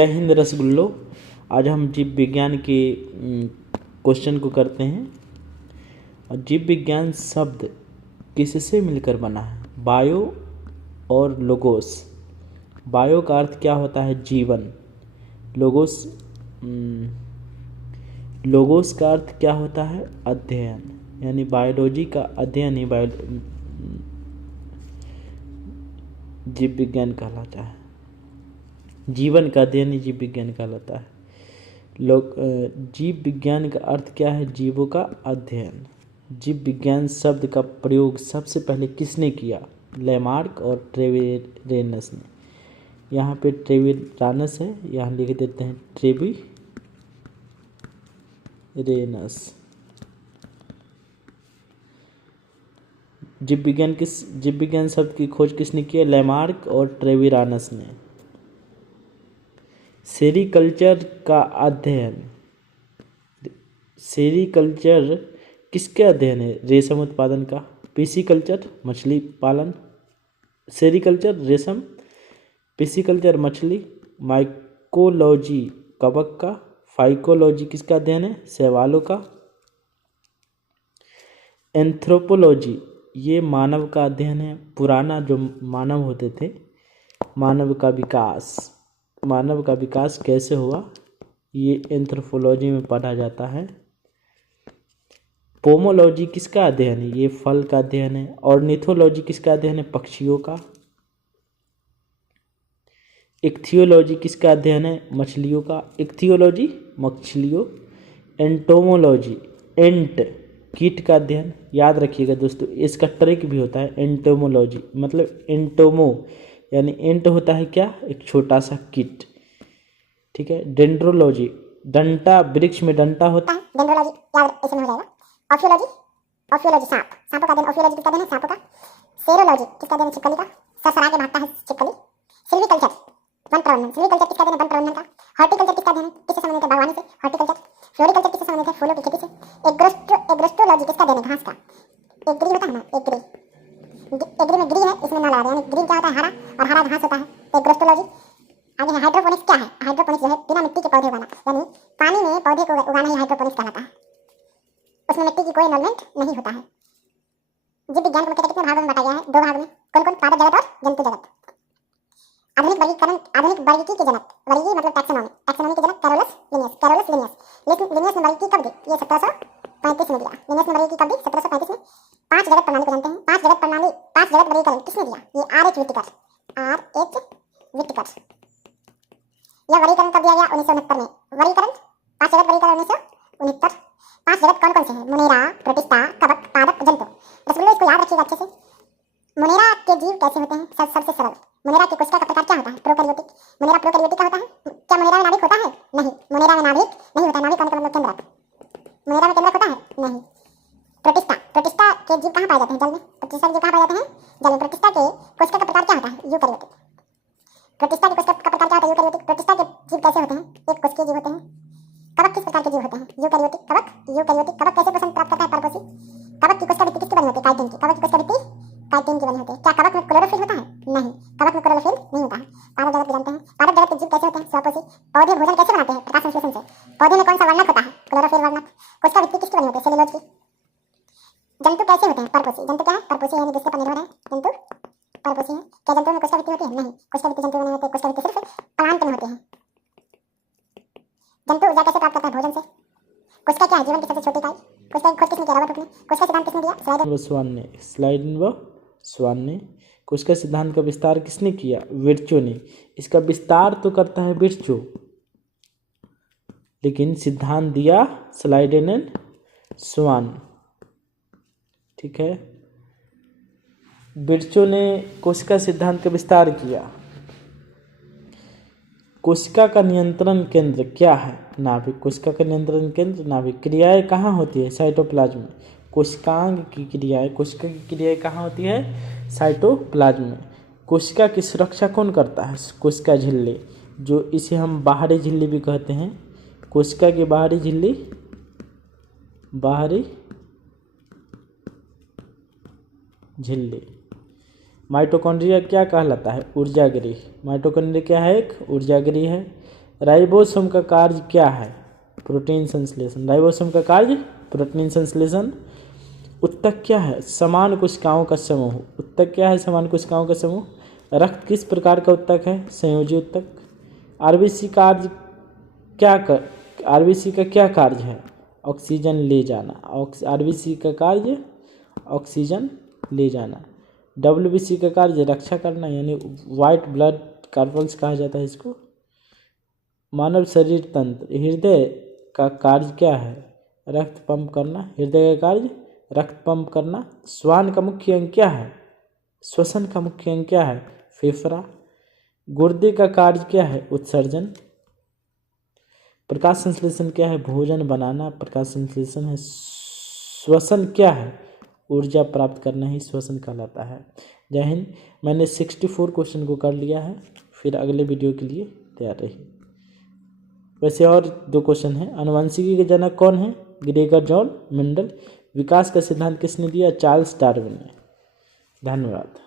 जय हिंद रसगुल्लो। आज हम जीव विज्ञान के क्वेश्चन को करते हैं। और जीव विज्ञान शब्द किससे मिलकर बना है? बायो और लोगोस। बायो का अर्थ क्या होता है? जीवन। लोगोस का अर्थ क्या होता है? अध्ययन, यानी बायोलॉजी का अध्ययन ही जीव विज्ञान कहलाता है। जीवन का अध्ययन ही जीव विज्ञान कहलाता है। जीव विज्ञान का अर्थ क्या है? जीवों का अध्ययन। जीव विज्ञान शब्द का प्रयोग सबसे पहले किसने किया? लैमार्क और ट्रेविरेनस ने। यहाँ पे ट्रेविरानस है, यहाँ लिख देते हैं ट्रेविरेनस। जीव विज्ञान शब्द की खोज किसने की है? लैमार्क और ट्रेविरानस ने। सेरीकल्चर का अध्ययन। सेरीकल्चर किसके अध्ययन है? रेशम उत्पादन का। पिसीकल्चर मछली पालन। सेरीकल्चर रेशम, पिसीकल्चर मछली। माइकोलॉजी कवक का। फाइकोलॉजी किसका अध्ययन है? शैवालों का। एंथ्रोपोलॉजी ये मानव का अध्ययन है। पुराना जो मानव होते थे, मानव का विकास कैसे हुआ, ये एंथ्रोपोलॉजी में पढ़ा जाता है। पोमोलॉजी किसका अध्ययन है? ये फल का अध्ययन है। ऑर्निथोलॉजी किसका अध्ययन है? पक्षियों का। इक्थियोलॉजी किसका अध्ययन है? मछलियों का। इक्थियोलॉजी मछलियों। एंटोमोलॉजी कीट का अध्ययन। याद रखिएगा दोस्तों, इसका ट्रिक भी होता है। एंटोमोलॉजी मतलब एंटोमो यानी एंट होता है क्या? एक छोटा सा कीट, ठीक है। डेंड्रोलॉजी डंटा, वृक्ष में डंटा होता है। डेंड्रोलॉजी याद ऐसे में हो जाएगा। ऑफियोलॉजी सांपों का अध्ययन। ऑफियोलॉजी किसका अध्ययन है? सांपों का। सेरोलॉजी किसका अध्ययन है? छिपकली का। सरसरा के भागता है छिपकली। सिल्वीकल्चर वन प्रबंधन। सिल्वीकल्चर किसका अध्ययन है? वन प्रबंधन का। हॉर्टिकल्चर किसका अध्ययन है? किससे संबंधित है? बागवानी से। हॉर्टिकल्चर। फ्लोरिकल्चर किससे संबंधित है? फूलों की खेती से। एग्रोस्टोलॉजी किसका अध्ययन है? घास का। एग्री होता है ना, एग्री में ग्री है, इसमें ना लगा दें, यानी ग्रीन क्या होता है? हरा, और हरा घास होता है। एग्रोस्टोलॉजी। आगे है हाइड्रोपोनिक्स। क्या है हाइड्रोपोनिक्स? जो है बिना मिट्टी के पौधे उगाना, यानी पानी में पौधे को उगाना ही हाइड्रोपोनिक्स कहलाता है। उसमें मिट्टी की कोई इन्वॉल्वमेंट नहीं होता है। जीव विज्ञान को मुख्यतः कितने भागों में बांटा गया है? 2 भाग में। कौन कौन? पादप जगत और जंतु जगत। आधुनिक वर्गीकी के जनक, वर्गीकी मतलब टैक्सोनॉमी के जनक कैरोलस लिनियस। लिनियस ने वर्गीकी कब दी? ये 1735 में दिया। लिनियस ने वर्गीकी कब दी? 1735 में। 5 जगत प्रणाली को जानते हैं? 5 जगत वर्गीकरण किसने दिया? ये आर.एच. व्हिटेकर। यह वर्गीकरण कब दिया गया? 1969 में। वर्गीकरण 5 जगत वर्गीकरण 1969। 5 जगत कौन कौन से हैं? मुनेरा, प्रोटिस्टा, कवक, पादप, जंतु। रसगुल्लो इसको याद रखिएगा अच्छे से। मुनेरा के जीव कैसे होते हैं? सबसे सरल। मुनेरा की कोशिका का प्रकार क्या होता है? प्रोकैरियोटिक। मुनेरा प्रोकैरियोटिक का होता है। क्या मुनेरा में नाभिक होता है? नहीं, मुनेरा में नाभिक नहीं होता। नाभिक का मतलब केंद्रक। मुनेरा में केंद्रक होता है? नहीं। प्रोटिस्टा के जीव कहाँ पाए जाते हैं? जल में। प्रोटिस्टा के जीव कहाँ पाए जाते हैं? जल में। प्रोटिस्टा के कोशिका का प्रकार क्या होता है? यूकैरियोटिक। प्रोटिस्टा के कोशिका का प्रकार क्या होता है? यूकैरियोटिक। प्रोटिस्टा के जीव कैसे होते हैं? एक कोशिकीय जीव होते हैं। कवक किस प्रकार के जीव होते हैं? यूकैरियोटिक। कवक कैसे पोषण प्राप्त करता है? परपोषी। कवक की कोशिका भित्ति किसकी बनी होती है? काइटिन की। कवक की कोशिका भित्ति काइटिन की बनी होती है। क्या कवक में क्लोरोफिल होता है? नहीं, कवक में क्लोरोफिल नहीं होता है। पादप जगत भी जानते हैं। पादप जगत के जीव कैसे होते हैं? स्वपोषी। पौधे भोजन कैसे बनाते हैं? प्रकाश संश्लेषण से। पौधे में कौन सा वर्णक होता है? क्लोरोफिल वर्णक। कोशिका भित्ति किसकी बनी होती है? सेल्यूलोज की। जंतु कैसे होते हैं? परपोषी। जंतु क्या है? परपोषी, यानी जिसके पर निर्भर है जंतु परपोषी है। क्या जंतुओं में कोशिका भित्ति होती है? नहीं, कोशिका भित्ति जंतुओं में नहीं होती है। कोशिका भित्ति सिर्फ प्लांट में होते हैं। जंतु ऊर्जा कैसे प्राप्त करता है? भोजन से। कोशिका क्या है? जीवन की सबसे छोटी इकाई। कोशिका की खोज किसने किया? रॉबर्ट हुक ने। कोशिका सिद्धांत किसने दिया? स्वान ने। कोशिका सिद्धांत का विस्तार किसने किया? विर्चो ने। इसका विस्तार तो करता है विर्चो, लेकिन सिद्धांत दिया स्लाइडेन एंड स्वान, ठीक है। विर्चो ने कोशिका सिद्धांत का विस्तार किया। कोशिका का नियंत्रण केंद्र क्या है? नाभिक। कोशिका का नियंत्रण केंद्र नाभिक। क्रियाएं कहाँ होती है? साइटोप्लाज्म में। कोशिका की क्रियाएं कहाँ होती है? साइटोप्लाज्म में। कोशिका की सुरक्षा कौन करता है? कोशिका झिल्ली, जो इसे हम बाहरी झिल्ली भी कहते हैं। कोशिका की बाहरी झिल्ली। माइटोकॉन्ड्रिया क्या कहलाता है? ऊर्जा गृह। माइटोकॉन्ड्रिया क्या है? एक ऊर्जा गृह है। राइबोसोम का कार्य क्या है? प्रोटीन संश्लेषण। राइबोसोम का कार्य प्रोटीन संश्लेषण। उत्तक क्या है? समान कोशिकाओं का समूह। उत्तक क्या है? समान कोशिकाओं का समूह। रक्त किस प्रकार का उत्तक है? संयोजी उत्तक। आरबीसी कार्य आरबीसी का क्या कार्य है? ऑक्सीजन ले जाना। आरबीसी का कार्य ऑक्सीजन ले जाना। डब्ल्यूबीसी का कार्य रक्षा करना, यानी वाइट ब्लड कार्पल्स कहा जाता है इसको। मानव शरीर तंत्र। हृदय का कार्य क्या है? रक्त पंप करना। हृदय का कार्य रक्त पंप करना। श्वान का मुख्य अंग क्या है? श्वसन का मुख्य अंग क्या है? फेफड़ा। गुर्दे का कार्य क्या है? उत्सर्जन। प्रकाश संश्लेषण क्या है? भोजन बनाना प्रकाश संश्लेषण है। श्वसन क्या है? ऊर्जा प्राप्त करना ही श्वसन कहलाता है। जय हिंद। मैंने 64 क्वेश्चन को कर लिया है, फिर अगले वीडियो के लिए तैयार रहिए। वैसे और 2 क्वेश्चन हैं। आनुवंशिकी के जनक कौन है? Gregor John Mendel. विकास का सिद्धांत किसने दिया? चार्ल्स डार्विन ने। धन्यवाद।